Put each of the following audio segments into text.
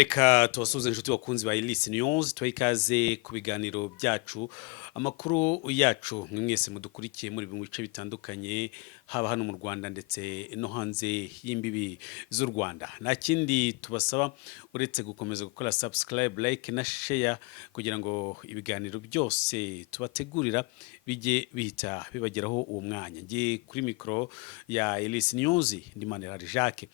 Reka tubasuze inshuti bakunzi ba Elise News twikaze ku biganiro byacu amakuru yacu mwese mudukurikiye muri bimwe bice bitandukanye haba hano mu Rwanda ndetse no hanze y'imbibi z'u Rwanda. Nta kindi tubasaba uretse gukomeza gukora subscribe, like na share kugira ngo ibiganiro byose tubategurira bijye bihita bibageraho uwo mwanya. Ngiye kuri micro ya Elise News ndi Manirari Jacques.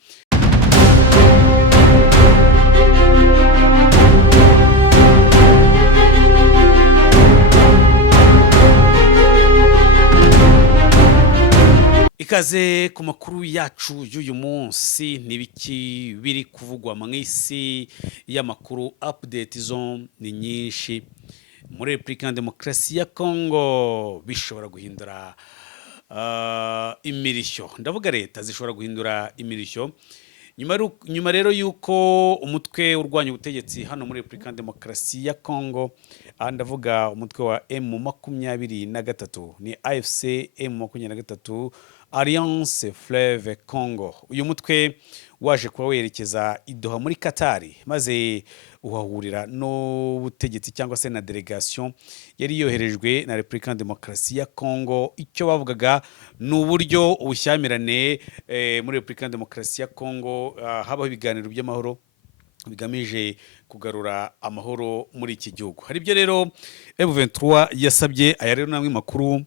Ikaze ku makuru yacu y'uyu munsi nibiki biri kuvugwa mu isi y'amakuru. Update zo ni nyinshi muri Republika Demokarasi ya Congo. Bishobora guhindura imirishyo, ndavuga leta zishobora guhindura imirishyo nyuma rero yuko umutwe urwanya ubutegetsi hano muri Republika Demokarasi ya Congo, ndavuga umutwe wa M23 ni AFC M23 Alliance Fleuve Congo. Uyu mutwe waje kuba werekeza i Doha muri Qatar, maze uhahurira n'ubutegetsi cyangwa se na delegation yari yoherejwe na Republika Demokarasi ya Congo. Icyo bavugaga n'uburyo ubushyamirane muri Republika Demokarasi ya Congo habaho ibiganiro by'amahoro bigamije kugarura amahoro muri iki gihugu. Hari ibyo rero M23 yasabye. Aya rero namwe makuru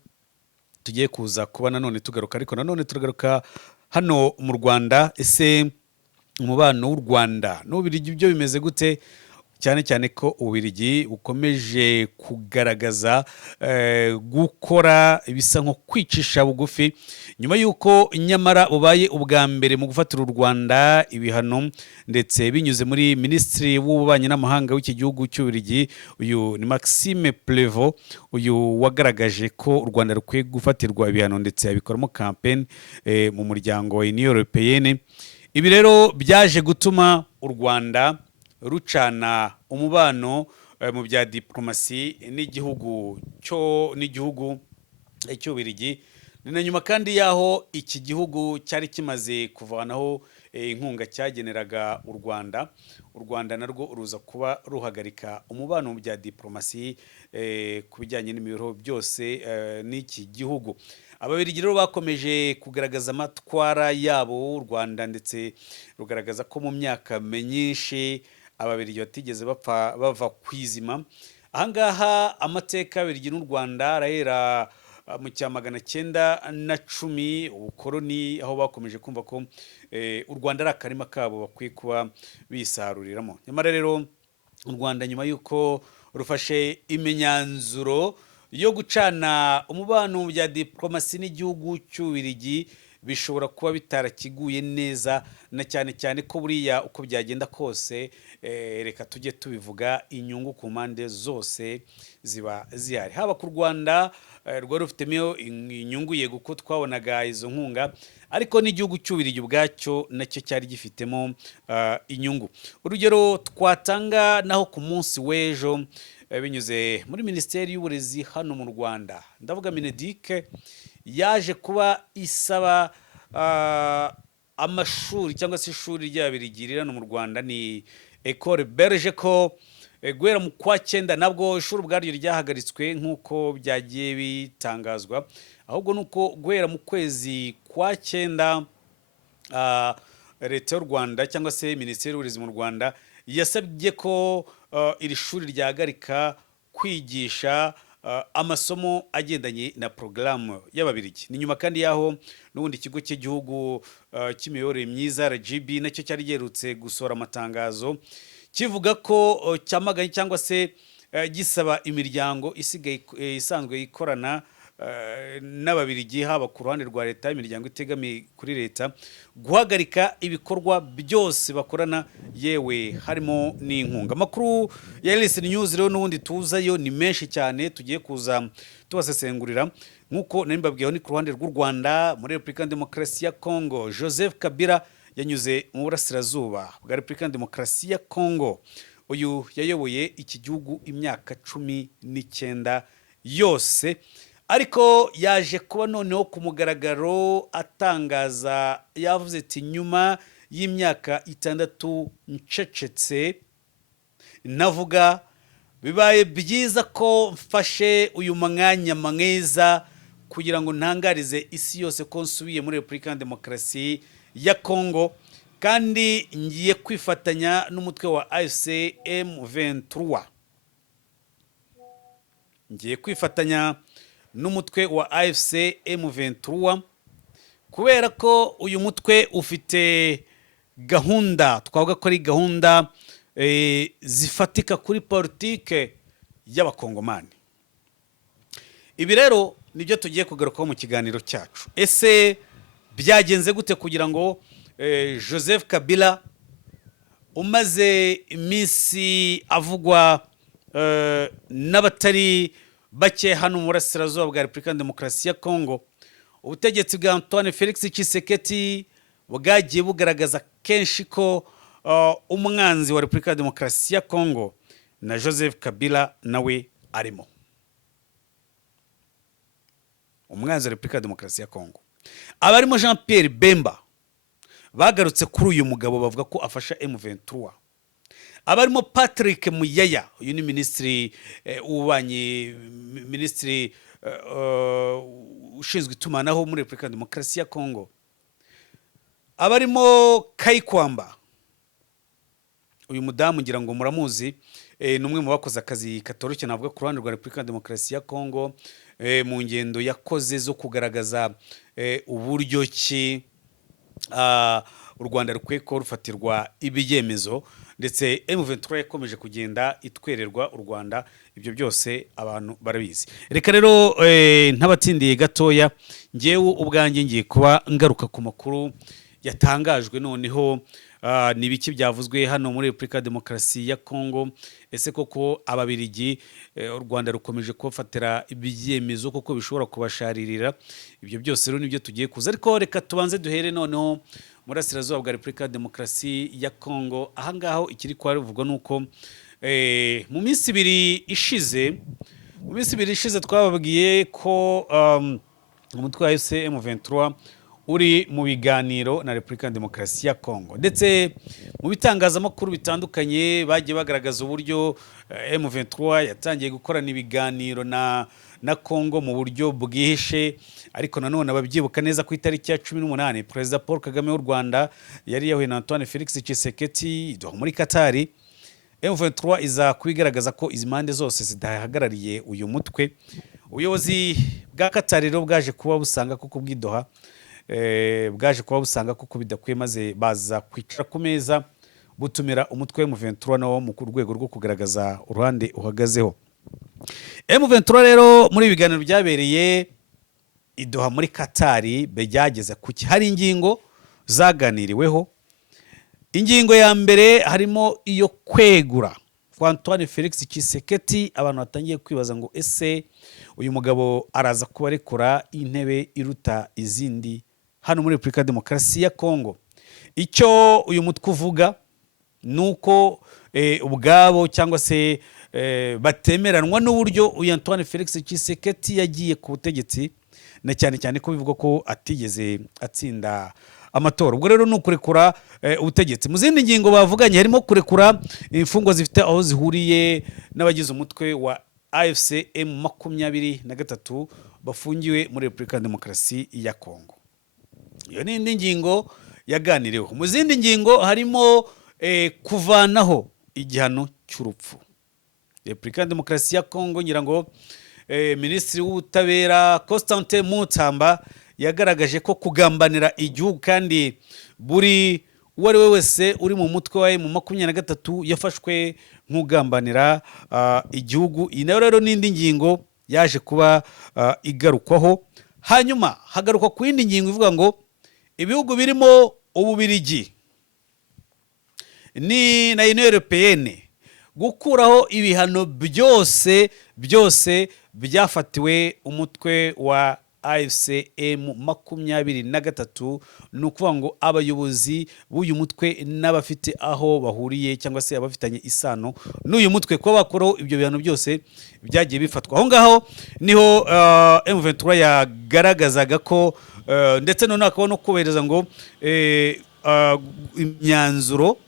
tugiye kuza kuba nanone tugaruka, ariko nanone turagaruka hano mu Rwanda. Ese umubano w'u Rwanda n'Ububiligi byo bimeze gute? Cyane cyane ko Ububiligi bukomeje kugaragaza gukora ibisa nko kwicisha bugufi nyuma yuko nyamara bubaye ubwa mbere mu gufatira u Rwanda ibihano, ndetse binyuze muri Minisitiri w'Ububanyi n'Amahanga w'iki gihugu cy'Ububiligi. Uyu ni Maxime Plevo, uyu wagaragaje ko u Rwanda rukwiye gufatirwa ibihano, ndetse abikoramo campaign mu muryango wa Union Européenne. Ibi rero byaje gutuma u Rwanda rucana umubano mu bya diplomasi n'igihugu cy'Ububiligi. Ni na nyuma kandi yaho iki gihugu cyari kimaze kuvanaho inkunga cyageneraga u Rwanda. U Rwanda narwo uruza kuba ruhagarika umubano mu bya diplomasi ku bijyanye n'imibereho byose n'iki gihugu. Ababiligi rero bakomeje kugaragaza amatwara yabo u Rwanda, ndetse rugaragaza ko mu myaka myinshi Ababiligi batigeze bava kwizima. Ahangaha amateka y'Ababiligi n'u Rwanda arahera mu cya 1910 ubukoroni, aho bakomeje kumva ko u Rwanda ari akarima kabo bakwiye kuba bisaruriramo. Nyamara rero u Rwanda nyuma yuko rufashe imyanzuro yo gucana umubano mu bya diplomasi n'igihugu cy'Ububiligi, bishobora kuba bitarakiguye neza, na cyane cyane ko buriya uko byagenda kose reka tujye tubivuga, inyungu ku mpande zose ziba zihari. Haba ku Rwanda rwari rufitemo inyungu yego ko twabonaga izo nkunga, ariko n'igihugu cy'Ububiligi ubwacyo nacyo cyari gifitemo inyungu. Urugero twatanga naho ku munsi w'ejo binyuze muri Minisiteri y'Uburezi hano mu Rwanda, ndavuga Mineduc, yaje kuba isaba amashuri cyangwa se ishuri ry'Ababiligi riri hano mu Rwanda ni Ecole Belge ko guhera mu kwa 9 nabwo ishuri ubwaryo ryahagaritswe nk'uko byagiye bitangazwa, ahubwo nuko guhera mu kwezi kwa 9 leta y'u Rwanda cyangwa se Minisiteri y'Uburezi mu Rwanda yasabye ko iri shuri ryahagarika kwigisha amasomo agendanye na programme y'Ababiligi. Ni nyuma kandi yaho n'ubundi ikigo cy'igihugu cy'imiyoborere myiza RGB nacyo cyari gerutse gusora amatangazo kivuga ko cyamaganye cyangwa se gisaba imiryango isigaye isanzwe ikorana n'Ababiligi, haba ku ruhande rwa leta, imiryango itegamiye kuri leta, guhagarika ibikorwa byose bakorana, yewe harimo n'inkunga. Amakuru ya Elise News rero n'ubundi tuzayo ni menshi cyane, tugiye kuza tubasesengurira. Nk'uko nari mbabwiyeho, ni ku ruhande rw'u Rwanda muri Republika Demokarasi ya Congo. Joseph Kabila yanyuze mu burasirazuba bwa Republika Demokarasi ya Congo. Uyu yayoboye iki gihugu imyaka 19 yose, ariko yaje kuba noneho ku mugaragaro atangaza, yavuze ati nyuma y'imyaka 6 ncecetse navuga bibaye byiza ko mfashe uyu mwanya mwiza kugira ngo ntangarize isi yose ko nsubiye muri Repubulika ya Demokarasi ya Kongo, kandi ngiye kwifatanya n'umutwe wa AFC M23. Ngiye kwifatanya n'umutwe wa AFC M23 kubera ko uyu mutwe ufite gahunda, twavuga ko ari gahunda zifatika kuri politike y'abakongomani. Ibi rero nibyo tugiye kugarukaho mu kiganiro cyacu. Ese byagenze gute kugira ngo Joseph Kabila umaze iminsi avugwa n'abatari bake hano mu burasirazuba bwa Repubulika ya Demokarasi ya Kongo, ubutegetsi bwa Antoine Felix Tshisekedi bwagiye bugaragaza kenshi ko umwanzi wa Repubulika ya Demokarasi ya Kongo na Joseph Kabila nawe arimo. Umwanzi wa Repubulika ya Demokarasi ya Kongo abarimo Jean Pierre Bemba bagarutse kuri uyu mugabo bavuga ko afasha M23. Abarimo Patrick Muyaya, uyu ni minisitiri w'ububanyi, minisitiri ushinzwe itumanaho muri Repubulika ya Demokarasi ya Kongo. Abarimo Kayikwamba, uyu mudamu ngira ngo muramuzi, ni umwe mu bakoze akazi katoroshye navuga ku ruhande rwa Repubulika ya Demokarasi ya Kongo mu ngendo yakoze zo kugaragaza uburyo ki u Rwanda rukwiye ko rufatirwa ibyemezo, ndetse M23 yakomeje kugenda itwererwa u Rwanda. Ibyo byose abantu barabizi. Reka rero ntabatindiye gatoya, ngewe ubwanjye ngiye kuba ngaruka ku makuru yatangajwe noneho nibiki byavuzwe hano muri Repubulika ya Demokarasi ya Kongo. Ese koko ababirigi u Rwanda rukomeje kubafatira ibyemezo koko bishobora kubasharirira? Ibyo byose rero nibyo tugiye kuza, ariko reka tubanze duhere noneho muri Burasirazuba bwa Repubulika ya Demokarasi ya Kongo. Aha ngaho ikiri kwavugwa nuko mu minsi ibiri ishize twababwiye ko umutwe wa AFC M23 uri mu biganiro na Repubulika ya Demokarasi ya Kongo, ndetse mu bitangazamakuru bitandukanye bagiye bagaragaza uburyo M23 yatangiye gukorana ibiganiro na Kongo mu buryo bwihishe. Ariko nanone ababyibuka neza ku itariki ya 18 Perezida Paul Kagame w'u Rwanda yari yahuye na Antoine Felix Tshisekedi muri Katari. M23 iza kwigaragaza ko izi mande zose zidahagarariye uyu mutwe. Ubuyobozi bwa Katari rero bwaje kuba busanga kuko bwidoha bwaje kuba busanga kuko bidakwiye, maze baza kwicara ku meza butumira umutwe wa M23 nawo mu rwego rwo kugaragaza uruhande uhagazeho. M23 rero muri ibiganiro byabereye idoha muri Katari byageze kuki hari ingingo zaganiriweho. Ingingo ya mbere harimo iyo kwegura kwa Antoine Felix Tshisekedi. Abantu batangiye kwibaza ngo ese uyu mugabo araza kubarekura intebe iruta izindi hano muri Repubulika ya Demokarasi ya Kongo? Icyo uyu mutwe uvuga nuko ubwabo cyangwa se batemeranwa n'uburyo uyu Antoine Felix Tshisekedi yagiye ku butegetsi, na cyane cyane ko bivuga ko atigeze atsinda amatora. Ubwo rero nukurekura ubutegetsi. Mu zindi ngingo bavuganye harimo kurekura imfungwa zifite aho zihuriye n'abagize umutwe wa AFC M23 bafungiwe muri Repubulika ya Demokarasi ya Kongo. Iyo ni indi ngingo yaganiriweho. Mu zindi ngingo harimo kuvanaho igihano cy'urupfu. Repubulika ya Demokarasi ya Kongo ngira ngo Minisitiri w'Ubutabera Constantin Mutamba yagaragaje ko kugambanira igihugu kandi buri uwari we wese uri mu mutwe wa M23 yafashwe nk'ugambanira igihugu. Iyi nayo rero n'indi ngingo yaje kuba igarukwaho. Hanyuma hagarukwa ku yindi ngingo ivuga ngo ibihugu birimo Ububirigi ni na Union Européenne gukuraho ibihano byose byafatiwe umutwe wa AFC M23. ni ukuvuga ngo abayobozi b'uyu mutwe n'abafite aho bahuriye cyangwa se abafitanye isano n'uyu mutwe ko bakuraho ibyo bihano byose byagiye bifatwa. Aho ngaho niho M23 yagaragazaga ko ndetse none akaba no kubereza ngo imyanzuro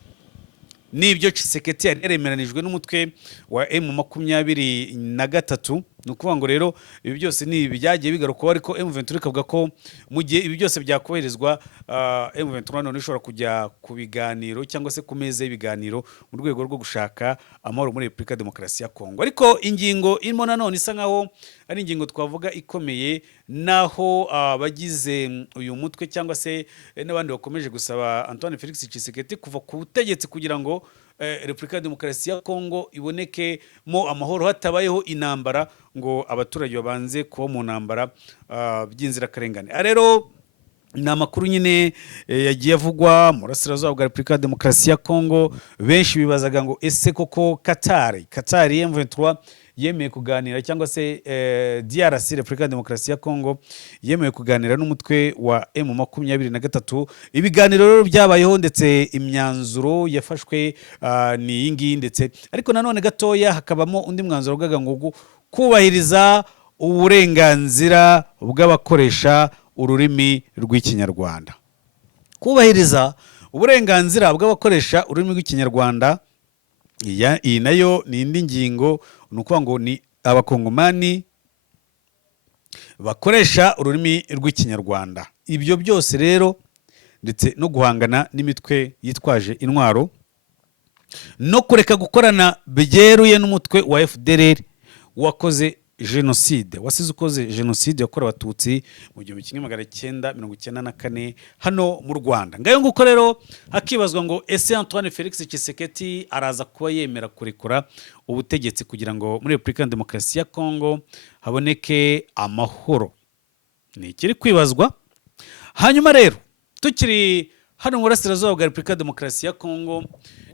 n'ibyo Tshisekedi yari yaremeranijwe n'umutwe wa M23. ni ukuvuga ngo rero ibi byose ni byagiye bigarukaho, ariko M23 ikavuga ko mu gihe ibi byose byakoherezwa, M23 none ishobora kujya ku biganiro cyangwa se ku meza y'ibiganiro mu rwego rwo gushaka amahoro muri Repubulika Demokarasi ya Kongo. Ariko ingingo irimo nanone isa nkaho ari ingingo twavuga ikomeye, naho abagize uyu mutwe cyangwa se n'abandi bakomeje gusaba Antoine Felix Tshisekedi kuva ku butegetsi kugira ngo Repubulika Demokarasi ya Kongo ibonekemo amahoro hatabayeho intambara, ngo abaturage babanze kuba mu ntambara by'inzirakarengane. Rero ni amakuru nyine yagiye avugwa mu burasirazuba bwa Repubulika Demokarasi ya Kongo. Benshi bibazaga ngo ese koko Qatar M23 yemeye kuganira, cyangwa se DRC Repubulika Demokarasi ya Kongo yemeye kuganira n'umutwe wa M23. Ibiganiro rero byabayeho, ndetse imyanzuro yafashwe ni iyi ngiyi, ndetse ariko nanone gatoya hakabamo undi mwanzuro uvuga ngo kubahiriza uburenganzira bw'abakoresha ururimi rw'ikinyarwanda. Kubahiriza uburenganzira bw'abakoresha ururimi rw'ikinyarwanda, iyi nayo ni indi ngingo. Ni ukuvuga ngo ni abakongomani bakoresha ururimi rw'ikinyarwanda. Ibyo byose rero, ndetse no guhangana n'imitwe yitwaje intwaro, no kureka gukorana byeruye n'umutwe wa FDLR wakoze jenoside, wasize ukoze jenoside yakorewe abatutsi mu 1994 hano mu Rwanda. Ngayo nguko rero hakibazwa ngo ese Antoine Felix Tshisekedi araza kuba yemera kurekura ubutegetsi kugira ngo muri Repubulika Demokarasi ya Kongo haboneke amahoro. Ni ikiri kwibazwa. Hanyuma rero tukiri hano mu burasirazuba bwa Repubulika Demokarasi ya Kongo,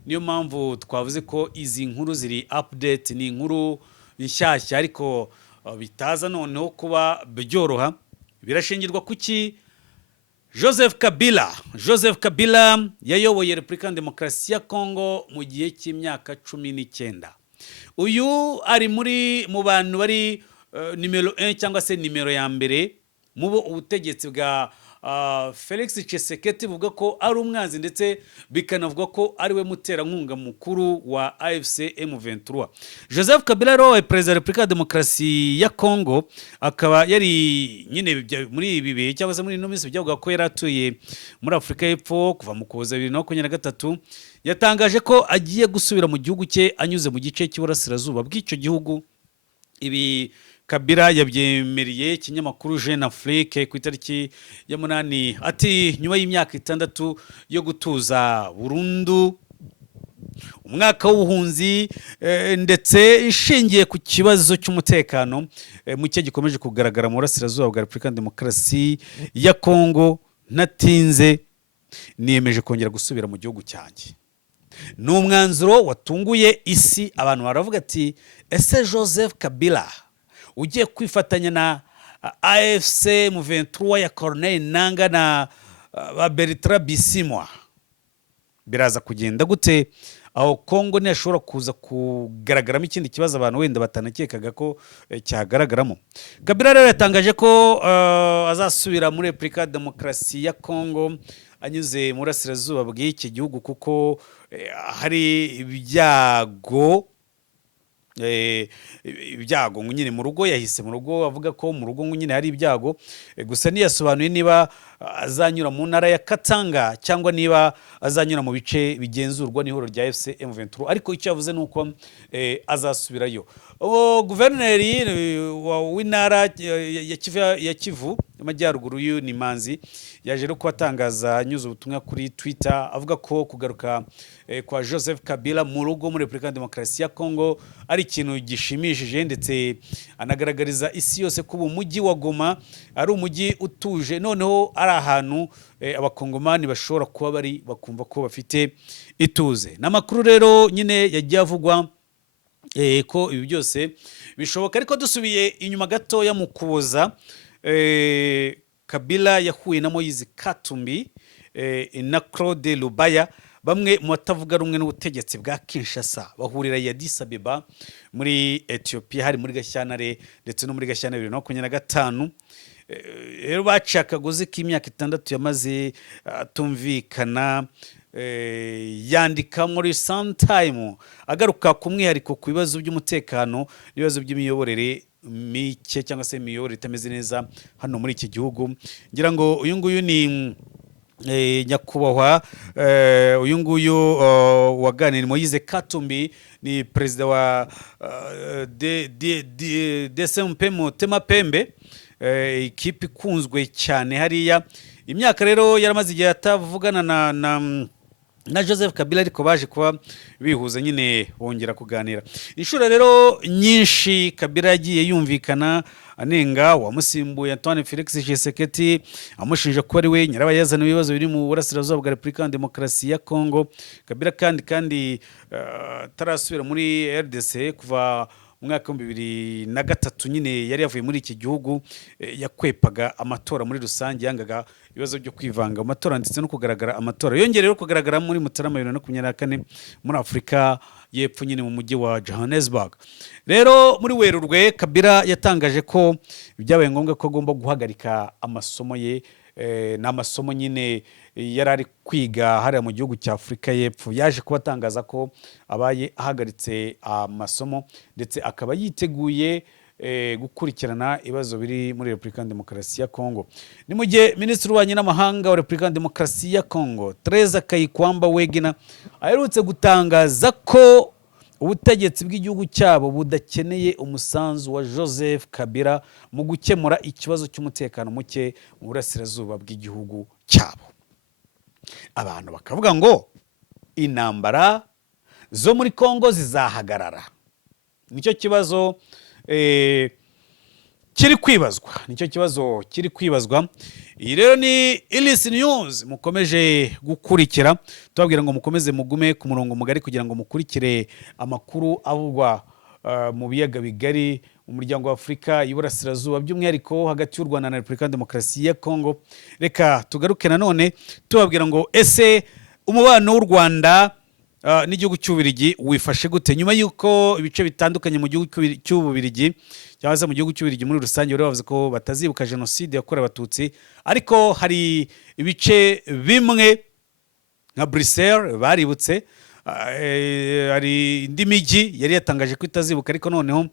niyo mpamvu twavuze ko izi nkuru ziri update, ni inkuru inshyashya ariko bitaza noneho kuba byoroha. Birashingirwa kuki Joseph Kabila yayoboye Repubulika Demokarasi ya Kongo mu gihe cy'imyaka 19. Uyu ari mu bantu bari nimero 1 cyangwa se nimero ya mbere mu ubutegetsi bwa Felix Tshisekedi, buvuga ko ari umwanzi, ndetse bikanavuga ko ari we muterankunga mukuru wa AFC M23. Joseph Kabila rero perezida wa Repubulika Demokarasi ya Kongo, akaba yari nyine muri ibi bihe cyangwa se muri ino minsi byavuga ko yari atuye muri Afurika y'Epfo kuva mu Kuboza 2023. Yatangaje ko agiye gusubira mu gihugu cye anyuze mu gice cy'uburasirazuba bw'icyo gihugu. Ibi Kabila yabyemereye ikinyamakuru Jeune Afrique ku itariki ya 8, ati nyuma y'imyaka 6 yo gutuza burundu umwaka w'ubuhunzi, ndetse ishingiye ku kibazo cy'umutekano muke gikomeje kugaragara mu burasirazuba bwa Repubulika Demokarasi ya Kongo, natinze niyemeje kongera gusubira mu gihugu cyanjye. Ni umwanzuro watunguye isi. Abantu baravuga ati ese Joseph Kabila ugiye kwifatanya na AFC M23 ya Corneille Nangaa na Bertrand Bisimwa, biraza kugenda gute? Aho Kongo ntiyashobora kuza kugaragaramo ikindi kibazo abantu wenda batanakekaga ko cyagaragaramo. Kabila rero yatangaje ko azasubira muri Repubulika Demokarasi ya Kongo anyuze mu burasirazuba bw'iki gihugu, kuko hari ibyago nyine mu rugo. Yahise mu rugo avuga ko mu rugo nyine hari ibyago, gusa ntiyasobanuye niba azanyura mu ntara ya Katanga cyangwa niba azanyura mu bice bigenzurwa n'ihuriro rya FC M23. Ariko icyo yavuze ni uko azasubirayo. Guverineri w'intara ya Kivu y'Amajyaruguru ni Manzi yaje no kubatangaza anyuze ubutumwa kuri Twitter avuga ko kugaruka kwa Joseph Kabila mu rugo muri Repubulika Demokarasi ya Kongo ari ikintu gishimishije, ndetse anagaragariza isi yose ko umujyi wa Goma ari umujyi utuje, noneho ari ahantu abakongomani bashobora kuba bari bakumva ko bafite ituze. N'amakuru rero nyine yagiye avugwa ko ibi byose bishoboka. Ariko dusubiye inyuma gatoya mu Kuboza, Kabila yahuye na Moise Katumbi na Claude Lubaya, bamwe mu batavuga rumwe n'ubutegetsi bwa Kinshasa, bahurira i Addis Abeba muri Ethiopia hari muri Gashyantare ndetse no muri Gashyantare 2025. Rero baciye akagozi k'imyaka 6 yamaze tumvikana yandika muri Suntime agaruka ku mwihariko ku bibazo by'umutekano n'ibibazo by'imiyoborere mike cyangwa se imiyoborere itameze neza hano muri iki gihugu. Ngira ngo uyu nguyu ni nyakubahwa uyu nguyu waganira Moise Katumbi, ni perezida wa DSMP Motema Pembe, ikipe ikunzwe cyane hariya. Imyaka rero yaramaze igihe atavugana na Joseph Kabila, ariko baje kuba bihuza nyine bongera kuganira inshuro rero nyinshi. Kabila yagiye yumvikana anenga wamusimbuye Antoine Felix Tshisekedi, amushinja ko ari we nyirabayazana ibibazo biri mu burasirazuba bwa Repubulika ya Demokarasi ya Kongo. Kabila kandi tarasubira muri RDC kuva mu mwaka wa 2003 nyine yari yavuye muri iki gihugu, yakwepaga amatora muri rusange, yangaga ibibazo byo kwivanga amatora ndetse no kugaragara amatora. Yongeye rero kugaragara muri Mutarama 2024 muri Afurika y'Epfo nyine mu mujyi wa Johannesburg. Rero muri Werurwe Kabila yatangaje ko byabaye ngombwa ko agomba guhagarika amasomo ye, n'amasomo nyine yari ari kwiga hariya mu gihugu cya Afurika y'Epfo. Yaje kubatangaza ko abaye ahagaritse amasomo ndetse akaba yiteguye gukurikirana ibibazo biri muri Repubulika ya Demokarasi ya Kongo. Ni mu gihe Minisitiri w'Ububanyi n'Amahanga wa Repubulika ya Demokarasi ya Kongo Teresa Kayikwamba Wegena aherutse gutangaza ko ubutegetsi bw'igihugu cyabo budakeneye umusanzu wa Joseph Kabila mu gukemura ikibazo cy'umutekano muke mu burasirazuba bw'igihugu cyabo. Abantu bakavuga ngo intambara zo muri Kongo zizahagarara. Nicyo kibazo kiri kwibazwa. Iyi rero ni Ilis News mukomeje gukurikira, tubabwira ngo mukomeze mugume ku murongo mugari kugira ngo mukurikire amakuru avugwa mu biyaga bigari mu muryango wa Afurika y'Iburasirazuba, by'umwihariko hagati y'u Rwanda na Repubulika ya Demokarasi ya Kongo. Reka tugaruke nanone tubabwira ngo ese umubano w'u Rwanda n'igihugu cy'Ububiligi wifashe gute nyuma y'uko ibice bitandukanye mu gihugu cy'Ububiligi cyangwa se mu gihugu cy'Ububiligi muri rusange bari bavuze ko batazibuka jenoside yakorewe Abatutsi, ariko hari ibice bimwe nka Bruxelles baributse. Hari indi mijyi yari yatangaje ko itazibuka, ariko noneho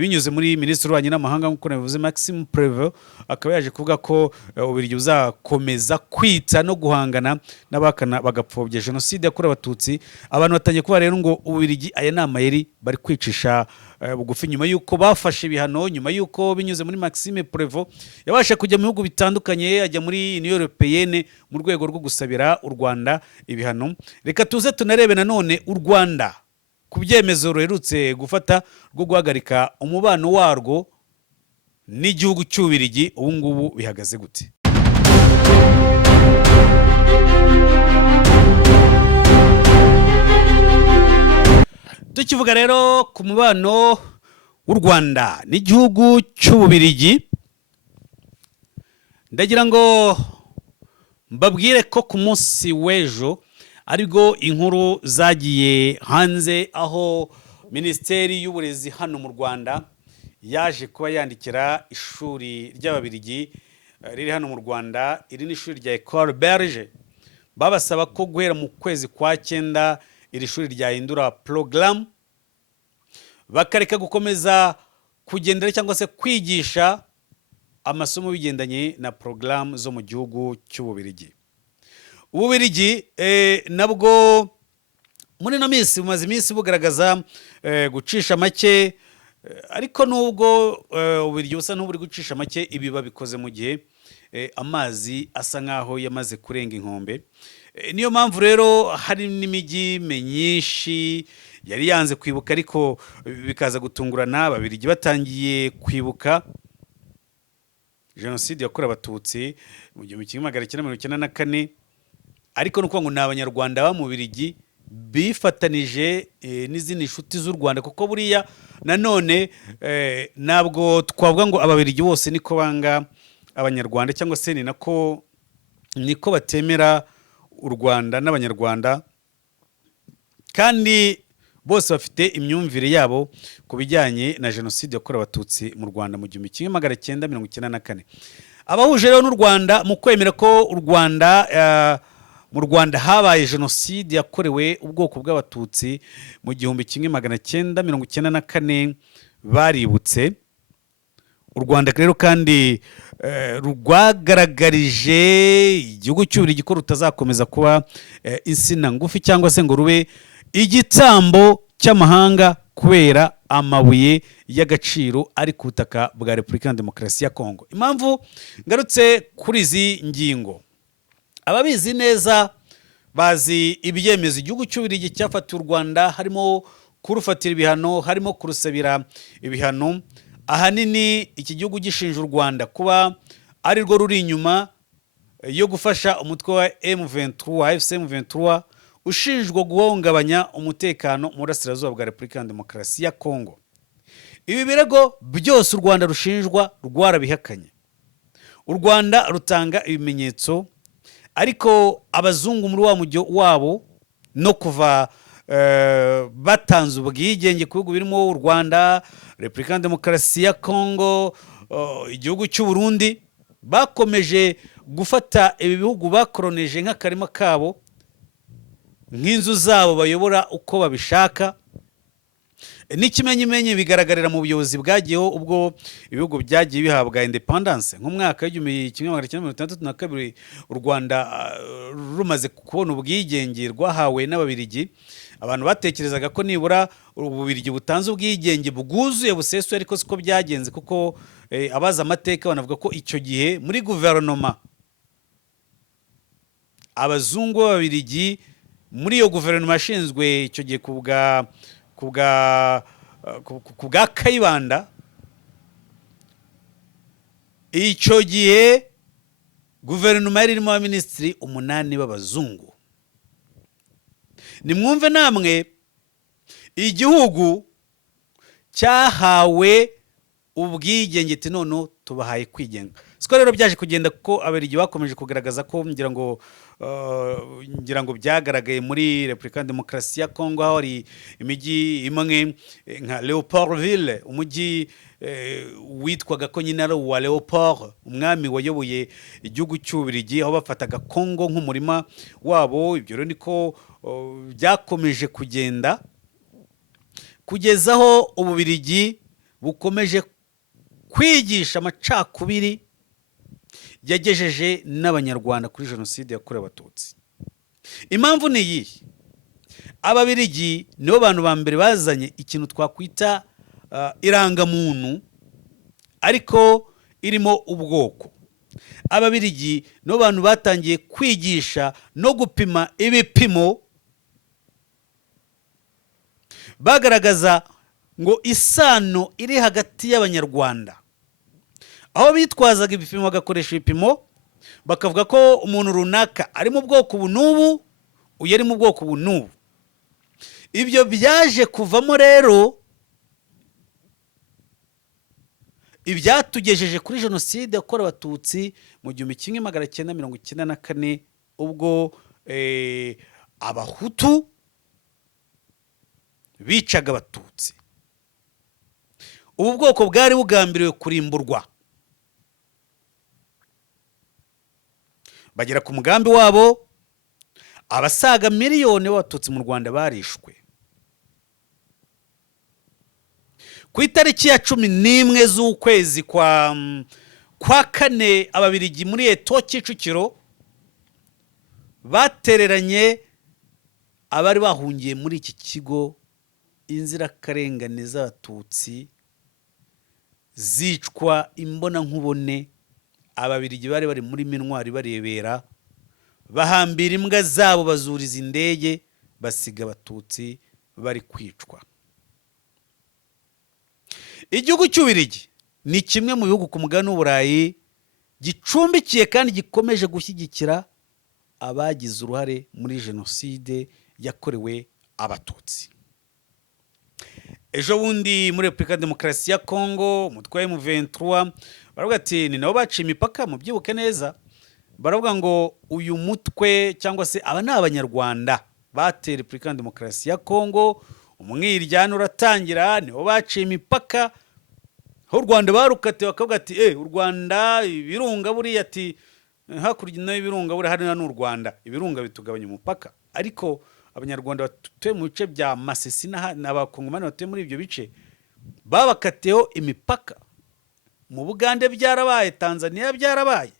binyuze muri Minisitiri w'Ububanyi n'Amahanga nk'uko nabivuze Maxime Prevot, akaba yaje kuvuga ko Ububiligi buzakomeza kwita no guhangana n'abakana bagapfobya jenoside yakorewe Abatutsi. Abantu batangiye kuba rero ngo Ububiligi aya ni amayeri bari kwicisha bugufi, nyuma y'uko bafashe ibihano, nyuma y'uko binyuze muri Maxime Prevot yabasha kujya mu bihugu bitandukanye, ajya muri Union Européenne mu rwego rwo gusabira u Rwanda ibihano. Reka tuze tunarebe nanone u Rwanda ku byemezo ruherutse gufata rwo guhagarika umubano warwo n'igihugu cy'Ububiligi. Ubu ngubu bihagaze gute? Tukivuga rero ku mubano w'u Rwanda n'igihugu cy'Ububiligi, ndagira ngo mbabwire ko ku munsi w'ejo aribwo inkuru zagiye hanze, aho Minisiteri y'Uburezi hano mu Rwanda yaje kuba yandikira ishuri ry'Ababiligi riri hano mu Rwanda. Iri ni ishuri rya Ecole Belge, babasaba ko guhera mu kwezi kwa 9 iri shuri ryahindura porogaramu, bakareka gukomeza kugendera cyangwa se kwigisha amasomo bigendanye na porogaramu zo mu gihugu cy'Ububiligi. Ububiligi nabwo muri no minsi bumaze iminsi bugaragaza gucisha make, ariko nubwo Ububiligi busa n'uburi gucisha make, ibi babikoze mu gihe amazi asa nkaho yamaze kurenga inkombe. Niyo mpamvu rero hari n'imijyi myinshi yari yanze kwibuka, ariko bikaza gutungurana Ababiligi batangiye kwibuka jenoside yakorewe Abatutsi mu 1994. Ariko nuko ngo n'Abanyarwanda ba mu Bubiligi bifatanije n'izindi nshuti z'u Rwanda, kuko buriya nanone nabwo twavuga ngo Ababiligi bose niko banga Abanyarwanda, cyangwa se niko batemera u Rwanda n'Abanyarwanda, kandi bose bafite imyumvire yabo ku bijyanye na jenoside yakorewe Abatutsi mu Rwanda mu 1994. Abahuje rero n'u Rwanda mu kwemera ko u Rwanda mu Rwanda habaye jenoside yakorewe ubwoko bw'abatutsi mu 1994 baributse. U Rwanda rero kandi rwagaragarije igihugu cy'Ububiligi ko rutazakomeza kuba insina ngufi cyangwa se ngo rube igitambo cy'amahanga kubera amabuye y'agaciro ari ku butaka bwa Repubulika ya Demokarasi ya Kongo. Impamvu ngarutse kuri izi ngingo, ababizi neza bazi ibyemezo igihugu cy'Ububiligi cyafatiye u Rwanda, harimo kurufatira ibihano, harimo kurusabira ibihano. Ahanini iki gihugu gishinja u Rwanda kuba ari rwo ruri inyuma yo gufasha umutwe wa M23, AFC M23, ushinjwa guhungabanya umutekano mu burasirazuba bwa Repubulika ya Demokarasi ya Kongo. Ibi birego byose u Rwanda rushinjwa rwarabihakanye. U Rwanda rutanga ibimenyetso, ariko abazungu muri wa mujyo wabo no kuva batanze ubwigenge ku bihugu birimo u Rwanda, Repubulika ya Demokarasi ya Kongo, igihugu cy'u Burundi, bakomeje gufata ibi bihugu bakoroneje nk'akarima kabo, nk'inzu zabo bayobora uko babishaka. N'ikimenyimenyi bigaragarira mu buyobozi bwagiyeho ubwo ibihugu byagiye bihabwa independence. Nk'umwaka w'1962 u Rwanda rumaze kubona ubwigenge rwahawe n'Ababiligi, abantu batekerezaga ko nibura Ububiligi butanze ubwigenge bwuzuye busesuye, ariko siko byagenze, kuko abaza amateka banavuga ko icyo gihe muri guverinoma abazungu b'Ababiligi, muri iyo guverinoma yashinzwe icyo gihe ku bwa Kayibanda, icyo gihe guverinoma yari irimo abaminisitiri 8 b'abazungu. Nimwumve namwe, igihugu cyahawe ubwigenge ati none tubahaye kwigenga. Siko rero byaje kugenda, kuko Ababiligi bakomeje kugaragaza ko ngira ngo byagaragaye muri Repubulika ya Demokarasi ya Kongo, aho hari imijyi imwe nka Leopoldville, umujyi witwaga ko nyine ari uwa Leopold, umwami wayoboye igihugu cy'Ububiligi, aho bafataga Kongo nk'umurima wabo. Ibyo rero niko byakomeje kugenda kugeza aho Ububiligi bukomeje kwigisha amacakubiri yagejeje n'Abanyarwanda kuri jenoside yakorewe Abatutsi. Impamvu ni iyi: Ababiligi nibo bantu ba mbere bazanye ikintu twakwita irangamuntu, ariko irimo ubwoko. Ababiligi nibo bantu batangiye kwigisha no gupima ibipimo, bagaragaza ngo isano iri hagati y'Abanyarwanda, aho bitwazaga ibipimo, bagakoresha ibipimo, bakavuga ko umuntu runaka ari mu bwoko ubu n'ubu, uyu ari mu bwoko ubu n'ubu. Ibyo byaje kuvamo rero ibyatugejeje kuri jenoside yakorewe Abatutsi mu 1994, ubwo Abahutu bicaga Abatutsi. Ubu bwoko bwari bugambiriwe kurimburwa. Bagera ku mugambi wabo, abasaga miliyoni b'Abatutsi mu Rwanda barishwe. Ku itariki ya 11 z'ukwezi kwa kane, Ababiligi muri Eto Kicukiro batereranye abari bahungiye muri iki kigo inzirakarengane z'Abatutsi, zicwa imbona nkubone. Ababiligi bari bari muri Minwari barebera, bahambira imbwa zabo, bazuriza indege, basiga Abatutsi bari kwicwa. Igihugu cy'Ububiligi ni kimwe mu bihugu ku mugabane w'Uburayi gicumbikiye kandi gikomeje gushyigikira abagize uruhare muri jenoside yakorewe Abatutsi. Ejo bundi muri Repubulika ya Demokarasi ya Kongo, umutwe wa M23 baravuga ati ni nabo baciye imipaka. Mu byibuke neza, baravuga ngo uyu mutwe cyangwa se aba ni Abanyarwanda batera Repubulika ya Demokarasi ya Kongo, umwiryano uratangira, nibo baciye imipaka, aho u Rwanda barukate bakavuga ati u Rwanda Birunga buriya ati hakurya y'ibirunga buri hari n'u Rwanda, ibirunga bitugabanya umupaka, ariko abanyarwanda batuye mu bice bya Masisi n'abakongomani batuye muri ibyo bice babakateho imipaka. Mu Bugande byarabaye, Tanzania byarabaye,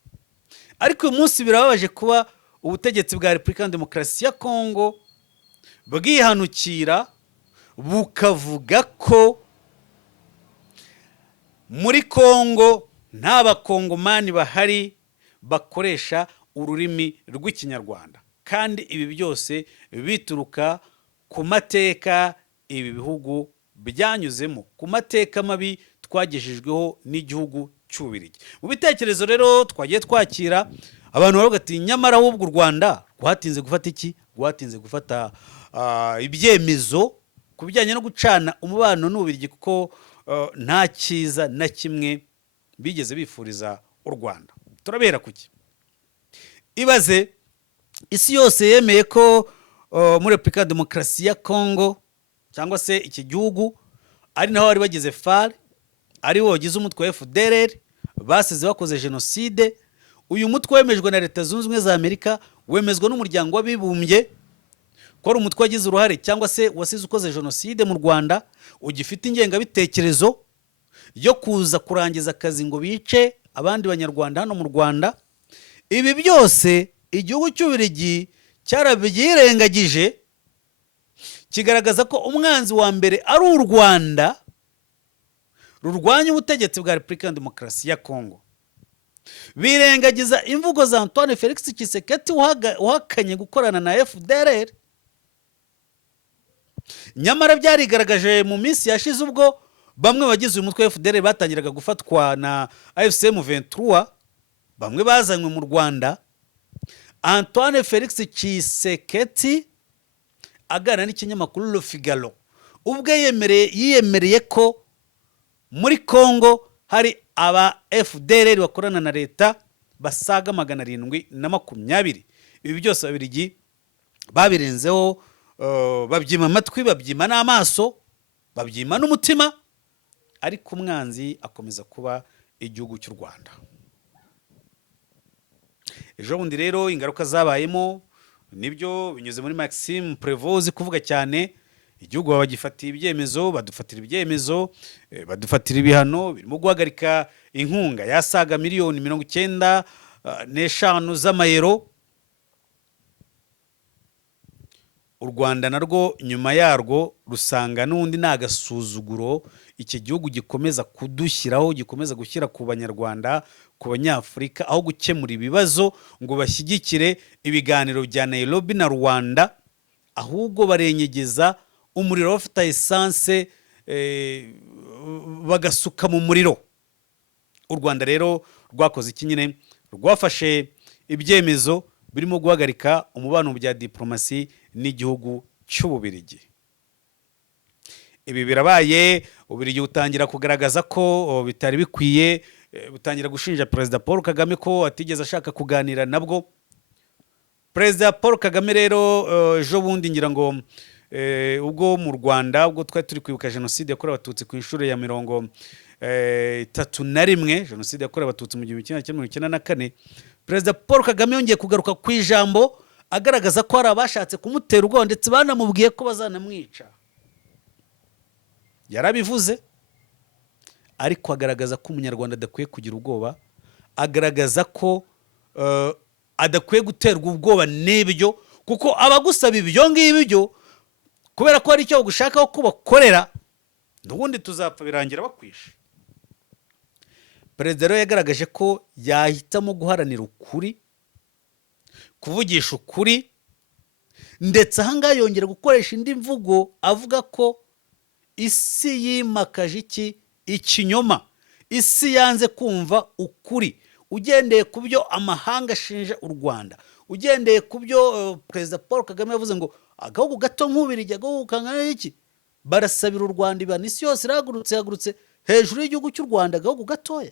ariko uyu munsi birababaje kuba ubutegetsi bwa Repubulika Demokarasi ya Kongo bwihanukira bukavuga ko muri Kongo nta bakongomani bahari bakoresha ururimi rw'ikinyarwanda, kandi ibi byose bituruka ku mateka ibi bihugu byanyuzemo, ku mateka mabi twagejejweho n'igihugu cy'Ububiligi. Mu bitekerezo rero twagiye twakira abantu baravuga ati nyamara ahubwo u Rwanda rwatinze gufata iki? Rwatinze gufata ibyemezo ku bijyanye no gucana umubano n'Ububiligi, kuko nta cyiza na kimwe bigeze bifuriza u Rwanda. Turabera kuki? Ibaze isi yose yemeye ko muri Repubulika Demokarasi ya Kongo cyangwa se iki gihugu ari naho bari bagize FARC, ari wo wagize umutwe wa FDLR, basize bakoze jenoside. Uyu mutwe wemejwe na Leta Zunze Ubumwe za Amerika, wemezwa n'umuryango w'abibumbye ko ari umutwe wagize uruhare cyangwa se wasize ukoze jenoside mu Rwanda, ugifite ingengabitekerezo yo kuza kurangiza akazi ngo bice abandi banyarwanda hano mu Rwanda. Ibi byose igihugu cy'Ububiligi cyarabyirengagije, kigaragaza ko umwanzi wa mbere ari u Rwanda rurwanya ubutegetsi bwa Repubulika Demokarasi ya Kongo. Birengagiza imvugo za Antoine Felix Tshisekedi uhakanye gukorana na FDLR. Nyamara byarigaragaje mu minsi yashize ubwo bamwe bagize uyu mutwe wa FDLR batangiraga gufatwa na AFC M23, bamwe bazanywe mu Rwanda. Antoine Felix Tshisekedi aganira n'ikinyamakuru Le Figaro ubwe yiyemereye ko muri Kongo hari aba FDLR bakorana na leta basaga 720. Ibi byose Ababiligi babirenzeho, babyima amatwi, babyima n'amaso, babyima n'umutima, ariko umwanzi akomeza kuba igihugu cy'u Rwanda. Ejo bundi rero ingaruka zabayemo nibyo binyuze muri Maxime Prévost kuvuga cyane, igihugu babagifatiye ibyemezo, badufatira ibyemezo, badufatira ibihano birimo guhagarika inkunga yasaga miliyoni 95 z'amayero. U Rwanda narwo nyuma yarwo rusanga n'undi nagasuzuguro iki gihugu gikomeza kudushyiraho, gikomeza gushyira ku banyarwanda, ku banyafurika, aho gukemura ibibazo ngo bashyigikire ibiganiro bya Nairobi na Rwanda, ahubwo barenyegeza umuriro bafite essence bagasuka mu muriro. U Rwanda rero rwakoze iki nyine? Rwafashe ibyemezo birimo guhagarika umubano bya diplomasi n'igihugu cy'Ububiligi. Ibi birabaye, Ububiligi butangira kugaragaza ko bitari bikwiye, butangira gushinja Perezida Paul Kagame ko atigeze ashaka kuganira nabwo. Perezida Paul Kagame rero ejo bundi ngira ngo ubwo mu Rwanda ubwo twari turi kwibuka jenoside yakorewe abatutsi ku inshuro ya 31, jenoside yakorewe abatutsi mu 1994, Perezida Paul Kagame yongeye kugaruka ku ijambo agaragaza ko hari abashatse kumutera ubwoba ndetse banamubwiye ko bazanamwica. Yarabivuze, ariko agaragaza ko umunyarwanda adakwiye kugira ubwoba, agaragaza ko adakwiye guterwa ubwoba n'ibyo, kuko abagusaba ibyo ngibyo kubera ko ari icyo gushakaho ko bakorera, n'ubundi tuzapfa birangira bakwishe. Perezida rero yagaragaje ko yahitamo guharanira ukuri, kuvugisha ukuri, ndetse ahangaha yongera gukoresha indi mvugo avuga ko isi yimakaje iki? Ikinyoma. Isi yanze kumva ukuri. Ugendeye ku byo amahanga ashinja u Rwanda, ugendeye ku byo Perezida Paul Kagame yavuze ngo agahugu gato nk'Ububiligi, agahugu kangana iki, barasabira u Rwanda ibana. Isi yose irahagurutse hejuru y'igihugu cy'u Rwanda, agahugu gatoya.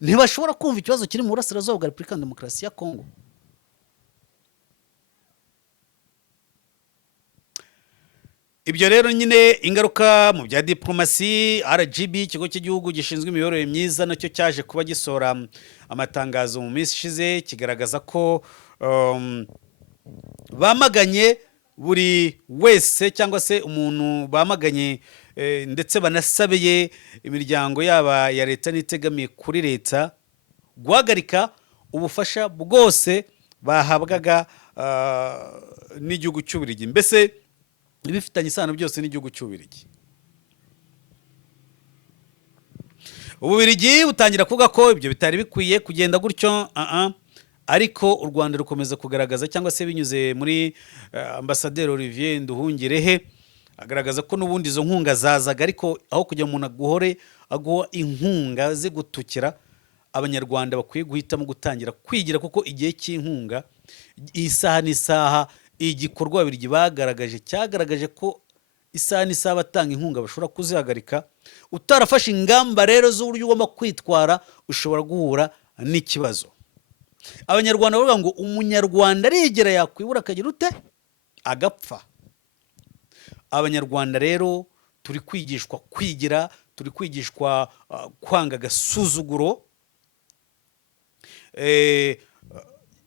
Ntibashobora kumva ikibazo kiri mu burasirazuba bwa Repubulika Demokarasi ya Kongo. ibyo rero nyine ingaruka mu bya diplomasi. RGB, ikigo cy'igihugu gishinzwe imiyoborere myiza, nacyo cyaje kuba gisohora amatangazo mu minsi ishize kigaragaza ko bamaganye buri wese cyangwa se umuntu bamaganye ndetse banasabeye imiryango yaba ya leta n'itegamiye kuri leta guhagarika ubufasha bwose bahabwaga n'igihugu cy'Ububiligi, mbese bifitanye isano byose n'igihugu cy'Ububiligi. Ububiligi butangira kuvuga ko ibyo bitari bikwiye kugenda gutyo, ariko u Rwanda rukomeza kugaragaza cyangwa se binyuze muri Ambasaderi Olivier Nduhungirehe agaragaza ko n'ubundi izo nkunga zazaga, ariko aho kujya umuntu aguhore aguha inkunga zigutukira, abanyarwanda bakwiye guhitamo gutangira kwigira, kuko igihe cy'inkunga isaha n'isaha igikorwa Ababiligi bagaragaje cyagaragaje ko isaha n'isaha batanga inkunga bashobora kuzihagarika. Utarafashe ingamba rero z'uburyo ugomba kwitwara ushobora guhura n'ikibazo. Abanyarwanda bavuga ngo umunyarwanda arigera yakwibura akagira ute agapfa. Abanyarwanda rero turi kwigishwa kwigira, turi kwigishwa kwanga agasuzuguro.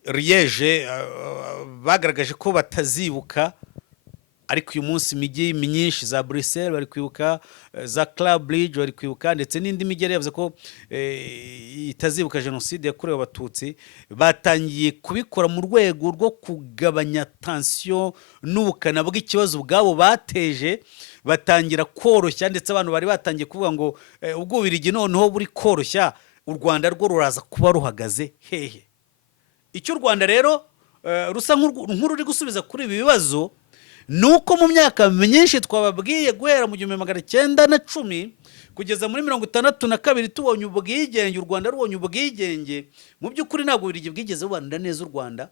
Liège bagaragaje ko batazibuka, ariko uyu munsi imijyi myinshi za Bruxelles bari kwibuka, za Club Bridge bari kwibuka, ndetse n'indi mijyi yavuze ko itazibuka jenoside yakorewe Abatutsi. Batangiye kubikora mu rwego rwo kugabanya tension n'ubukana bw'ikibazo bwabo bateje, batangira koroshya, ndetse abantu bari batangiye kuvuga ngo ubwo Ububiligi noneho buri koroshya, u Rwanda rwo ruraza kuba ruhagaze hehe. Icyo u Rwanda rero rusa nk'ururi gusubiza kuri ibi bibazo nuko mu myaka myinshi twababwiye guhera mu 1910 kugeza muri 1962 tubonye ubwigenge, u Rwanda rubonye ubwigenge, mu by'ukuri ntabwo Ububiligi bwigeze bubanira neza u Rwanda.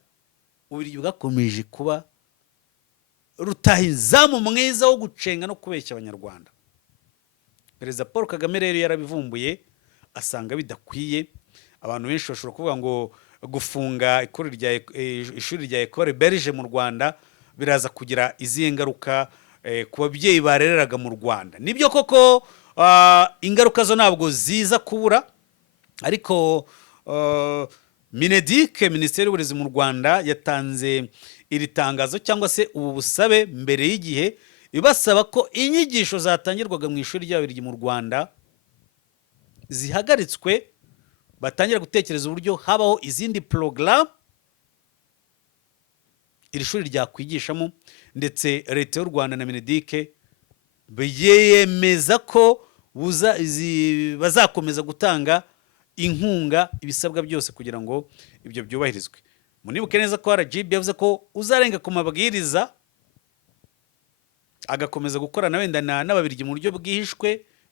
Ububiligi bwakomeje kuba rutahizamu mwiza wo gucenga no kubeshya abanyarwanda. Perezida Paul Kagame rero yarabivumbuye asanga bidakwiye. Abantu benshi bashobora kuvuga ngo gufunga ishuri rya Ecole Belge mu Rwanda biraza kugira izihe ngaruka ku babyeyi barereraga mu Rwanda. Nibyo koko ingaruka zo ntabwo ziza kubura, ariko Mineduc, Minisiteri y'Uburezi mu Rwanda, yatanze iri tangazo cyangwa se ubu busabe mbere y'igihe, ibasaba ko inyigisho zatangirwaga mu ishuri ry'Ababiligi mu Rwanda zihagaritswe, batangira gutekereza uburyo habaho izindi porogaramu iri shuri ryakwigishamo, ndetse leta y'u Rwanda na Mineduc biyemeza ko bazakomeza gutanga inkunga, ibisabwa byose kugira ngo ibyo byubahirizwe. Munibuke neza ko RGB yavuze ko uzarenga ku mabwiriza agakomeza gukorana wenda n'Ababiligi mu buryo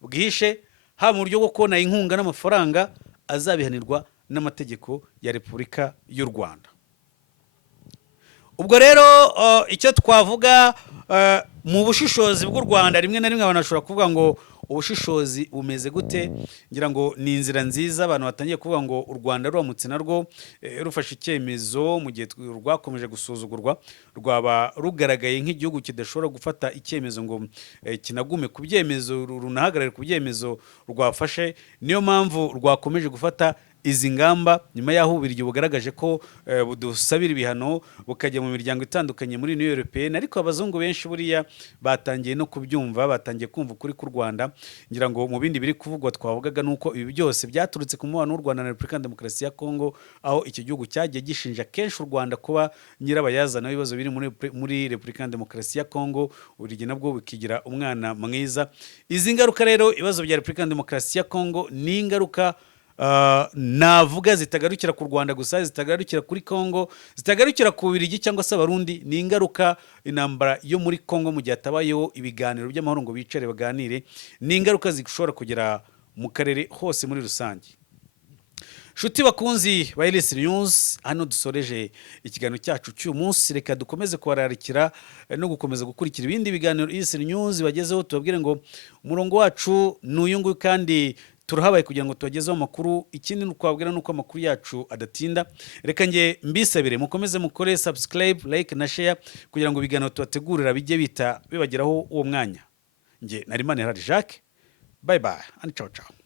bwihishe, haba mu buryo bwo kubona inkunga n'amafaranga, azabihanirwa n'amategeko ya Repubulika y'u Rwanda. Ubwo rero icyo twavuga mu bushishozi bw'u Rwanda, rimwe na rimwe abantu bashobora kuvuga ngo ubushishozi bumeze gute. Ngira ngo ni inzira nziza, abantu batangiye kuvuga ngo u Rwanda ruramutse narwo rufashe icyemezo mu gihe rwakomeje gusuzugurwa, rwaba rugaragaye nk'igihugu kidashobora gufata icyemezo ngo kinagume ku byemezo, runahagarare ku byemezo rwafashe. Niyo mpamvu rwakomeje gufata izi ngamba, nyuma y'aho Ububiligi bugaragaje ko budusabira ibihano bukajya mu miryango itandukanye muri Union Européenne. Ariko abazungu benshi buriya batangiye no kubyumva, batangiye kumva ukuri k'u Rwanda. Ngira ngo mu bindi biri kuvugwa twavugaga nuko ibi byose byaturutse ku mubano w'u Rwanda na Repubulika ya Demokarasi ya Kongo, aho iki gihugu cyagiye gishinja kenshi u Rwanda kuba nyirabayazana w'ibibazo biri muri Repubulika ya Demokarasi ya Kongo, Ububiligi nabwo bukigira umwana mwiza. Izi ngaruka rero, ibibazo bya Repubulika ya Demokarasi ya Kongo ni ingaruka navuga zitagarukira ku Rwanda gusa, zitagarukira kuri Kongo, zitagarukira ku Bubiligi cyangwa se Abarundi. Ni ingaruka intambara yo muri Kongo mu gihe hatabayeho ibiganiro by'amahoro ngo bicare baganire, ni ingaruka zishobora kugera mu karere hose muri rusange. Shuti bakunzi ba LS News, hano dusoreje ikiganiro cyacu cy'uyu munsi. Reka dukomeze kubararikira no gukomeza gukurikira ibindi biganiro LS News bagezeho. Tubabwire ngo umurongo wacu n'uyu nguyu, kandi turahabaye kugira ngo tubagezeho amakuru. Ikindi twabwira nuko amakuru yacu adatinda. Reka nge mbisabire mukomeze mukore subscribe, like na share kugira ngo ibiganiro tubategurira bijye bita bibageraho uwo mwanya. Nge Narimana Jacques, bye bye and ciao ciao.